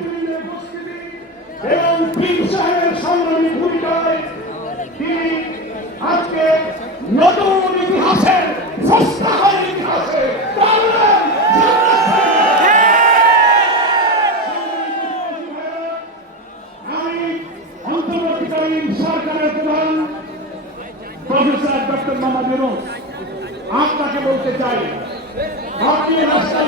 নেতৃবৃন্দের এবং পীর সাহেবের সংগ্রামী ভূমিকায় তিনি আজকে নতুন ইতিহাসের আপনাকে বলতে চাই, আপনি রাস্তায়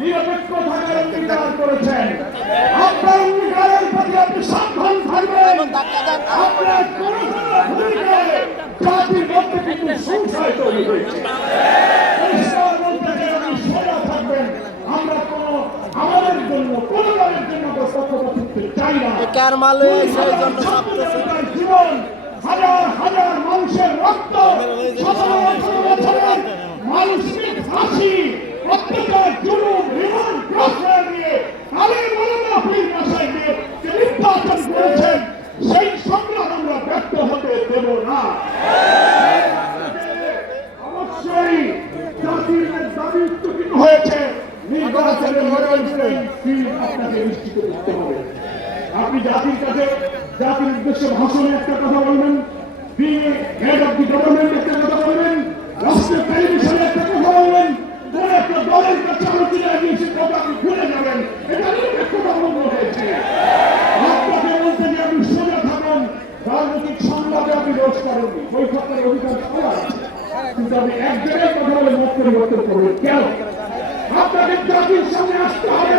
নিরপেক্ষ থাকার অঙ্গীকার করেছেন। আপনার অঙ্গীকারের প্রতি আপনি সাবধান থাকবেন। আপনার কোনো জাতির মধ্যে কিন্তু সংশয় তৈরি হয়েছে। পরিষ্কার বলতে গেলে আপনি সোজা থাকবেন নির্বাচনের মডেল আপনাকে নিশ্চিত করতে হবে। আপনি জাতির কাছে, জাতির উদ্দেশ্যে ভাষণে একটা কথা বলবেন বিয়ে হেড অফ দি গভর্নমেন্ট একটা কথা বলবেন রাষ্ট্রের টেলিভিশনে একটা কথা বলবেন কোন একটা দলের কাছে আলোচনা গিয়েছে কথা আপনি ভুলে যাবেন। এটা নিরপেক্ষতা ভঙ্গ হয়েছে। আপনাকে বলতে কথা বলে মত পরিবর্তন করবেন। কেন? আপনাকে জাতির সামনে আসতে হবে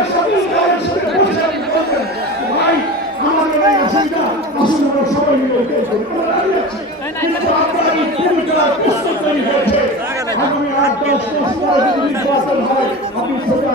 ভাই আমাদের এই অসুবিধা আসুন আমরা সবাই মিলে। কিন্তু আপনার এই ভূমিকা প্রস্তুত তৈরি হয়েছে আগামী আট, দশ দশ পনেরো যদি নির্বাচন হয়, আপনি সোজা